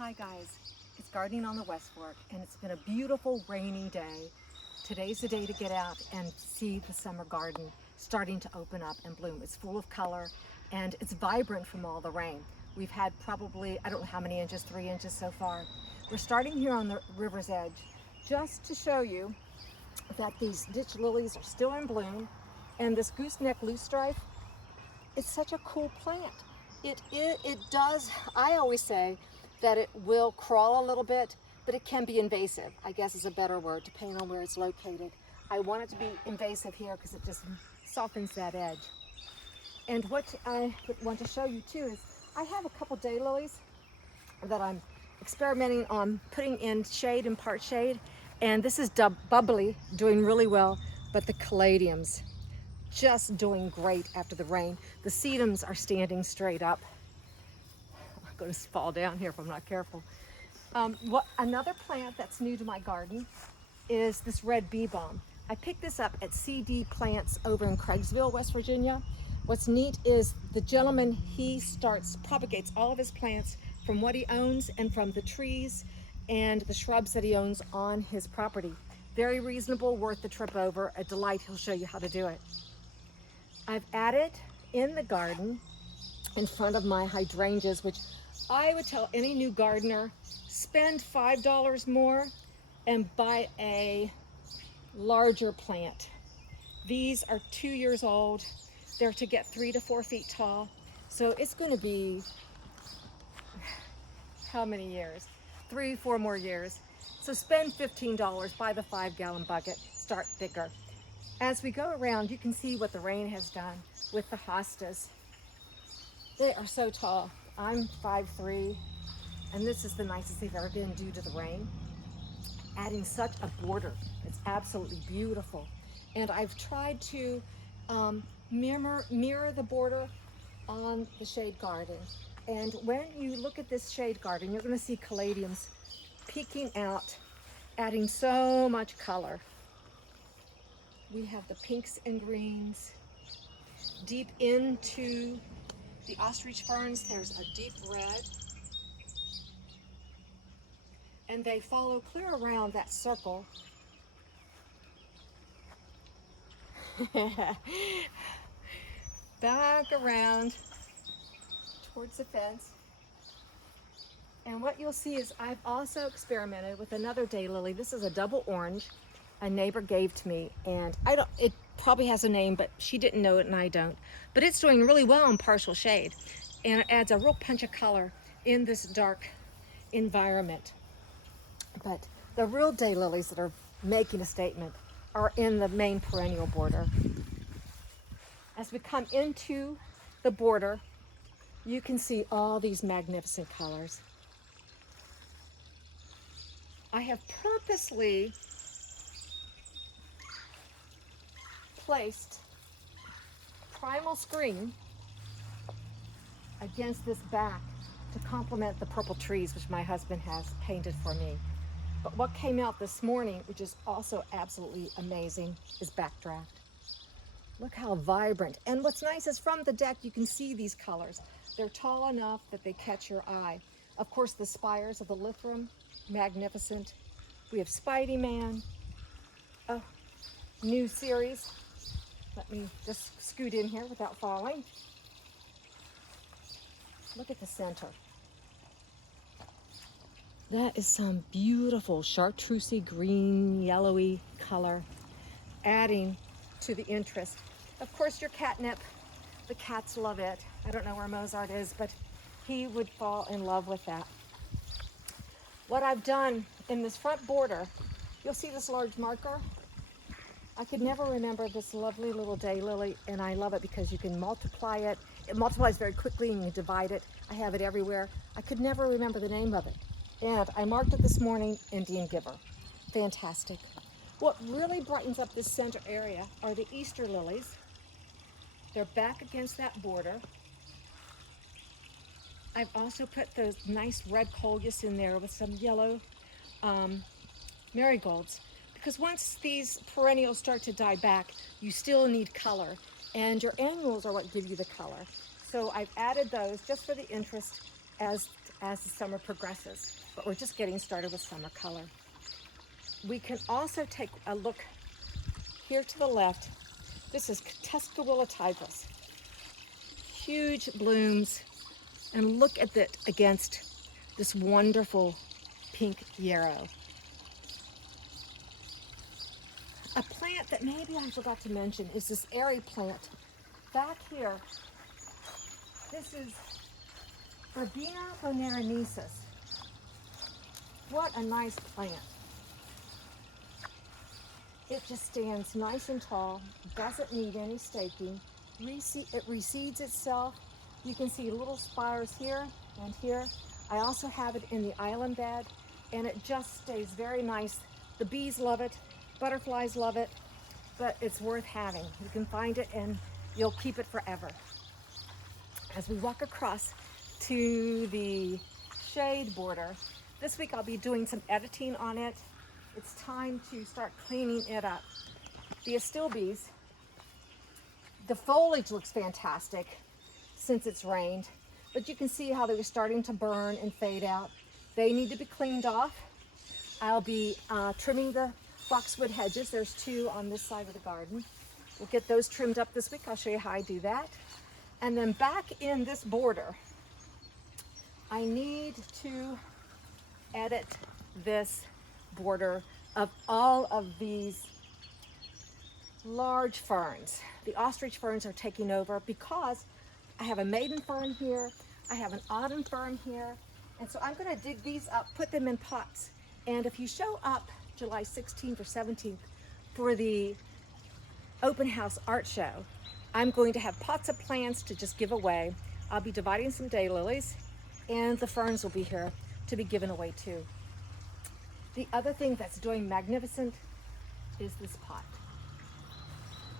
Hi guys, it's Gardening on the West Fork and it's been a beautiful rainy day. Today's the day to get out and see the summer garden starting to open up and bloom. It's full of color and it's vibrant from all the rain. We've had probably, I don't know how many inches, 3 inches so far. We're starting here on the river's edge just to show you that these ditch lilies are still in bloom, and this gooseneck loosestrife, it's such a cool plant. It does, I always say that it will crawl a little bit, but it can be invasive, I guess is a better word, depending on where it's located. I want it to be invasive here because it just softens that edge. And what I want to show you too is I have a couple daylilies that I'm experimenting on putting in shade and part shade. And this is bubbly, doing really well, but the caladiums just doing great after the rain. The sedums are standing straight up. I'm going to fall down here if I'm not careful. Another plant that's new to my garden is this red bee balm. I picked this up at CD Plants over in Craigsville, West Virginia. What's neat is the gentleman, he propagates all of his plants from what he owns and from the trees and the shrubs that he owns on his property. Very reasonable, worth the trip over, a delight. He'll show you how to do it. I've added in the garden in front of my hydrangeas, which I would tell any new gardener, spend $5 more and buy a larger plant. These are 2 years old. They're to get 3 to 4 feet tall. So it's going to be, how many years? 3, 4 more years. So spend $15, buy the 5-gallon bucket, start bigger. As we go around, you can see what the rain has done with the hostas. They are so tall. I'm 5'3", and this is the nicest they've ever been due to the rain. Adding such a border, it's absolutely beautiful. And I've tried to mirror the border on the shade garden. And when you look at this shade garden, you're going to see caladiums peeking out, adding so much color. We have the pinks and greens. Deep into the ostrich ferns, there's a deep red. And they follow clear around that circle. Back around towards the fence. And what you'll see is I've also experimented with another daylily. This is a double orange a neighbor gave to me, and it probably has a name, but she didn't know it and I don't. But it's doing really well in partial shade, and it adds a real punch of color in this dark environment. But the real daylilies that are making a statement are in the main perennial border. As we come into the border, you can see all these magnificent colors. I have purposely placed primal screen against this back to complement the purple trees which my husband has painted for me. But what came out this morning, which is also absolutely amazing, is backdraft. Look how vibrant. And what's nice is from the deck you can see these colors. They're tall enough that they catch your eye. Of course, the spires of the Lythrum, magnificent. We have Spidey Man, a new series. Let me just scoot in here without falling. Look at the center. That is some beautiful chartreusey green, yellowy color, adding to the interest. Of course, your catnip, the cats love it. I don't know where Mozart is, but he would fall in love with that. What I've done in this front border, you'll see this large marker. I could never remember this lovely little daylily, and I love it because you can multiply it. It multiplies very quickly and you divide it. I have it everywhere. I could never remember the name of it. And I marked it this morning, Indian Giver. Fantastic. What really brightens up this center area are the Easter lilies. They're back against that border. I've also put those nice red coleus in there with some yellow marigolds. Because once these perennials start to die back, you still need color. And your annuals are what give you the color. So I've added those just for the interest as as the summer progresses, but we're just getting started with summer color. We can also take a look here to the left. This is Tuscarora typhus. Huge blooms, and look at it against this wonderful pink yarrow. A plant that maybe I forgot to mention is this airy plant. Back here, this is Narenesis. What a nice plant. It just stands nice and tall, doesn't need any staking. It reseeds itself. You can see little spires here and here. I also have it in the island bed, and it just stays very nice. The bees love it, butterflies love it, but it's worth having. You can find it and you'll keep it forever. As we walk across to the shade border, this week I'll be doing some editing on it. It's time to start cleaning it up. The astilbes, the foliage looks fantastic since it's rained, but you can see how they were starting to burn and fade out. They need to be cleaned off. I'll be trimming the boxwood hedges. There's 2 on this side of the garden. We'll get those trimmed up this week. I'll show you how I do that. And then back in this border, I need to edit this border of all of these large ferns. The ostrich ferns are taking over because I have a maiden fern here, I have an autumn fern here, and so I'm going to dig these up, put them in pots. And if you show up July 16th or 17th for the open house art show, I'm going to have pots of plants to just give away. I'll be dividing some daylilies, and the ferns will be here to be given away too. The other thing that's doing magnificent is this pot.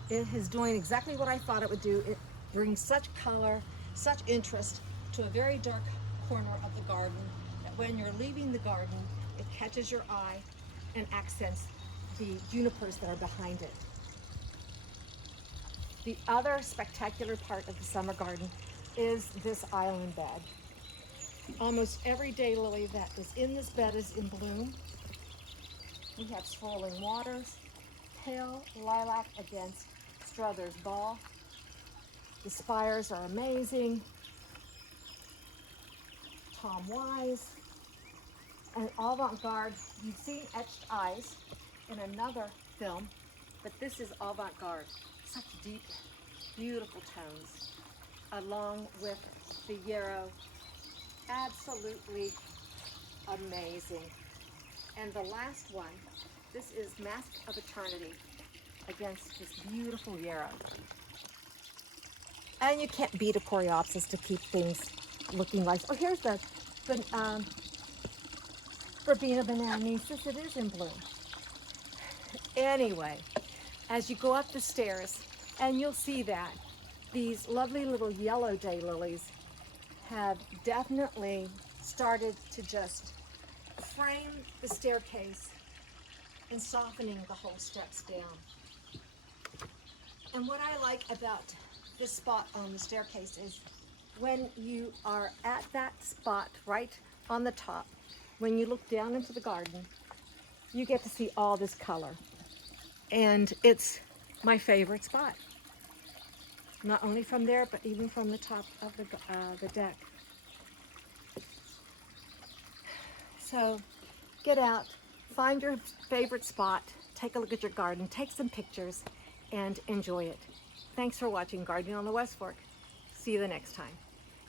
It is doing exactly what I thought it would do. It brings such color, such interest to a very dark corner of the garden that when you're leaving the garden, it catches your eye and accents the junipers that are behind it. The other spectacular part of the summer garden is this island bed. Almost every daylily that is in this bed is in bloom. We have swirling waters, pale lilac against Struther's ball. The spires are amazing. Tom Wise. And avant-garde, you've seen Etched Eyes in another film, but this is avant-garde. Such deep, beautiful tones, along with the yarrow. Absolutely amazing. And the last one, this is Mask of Eternity against this beautiful yarrow. And you can't beat a coreopsis to keep things looking like. Oh, here's the Verbena Narenesis. It is in bloom. Anyway, as you go up the stairs, and you'll see that these lovely little yellow daylilies have definitely started to just frame the staircase and softening the whole steps down. And what I like about this spot on the staircase is when you are at that spot right on the top, when you look down into the garden, you get to see all this color. And it's my favorite spot. Not only from there, but even from the top of the deck. So get out, find your favorite spot, take a look at your garden, take some pictures, and enjoy it. Thanks for watching Gardening on the West Fork. See you the next time.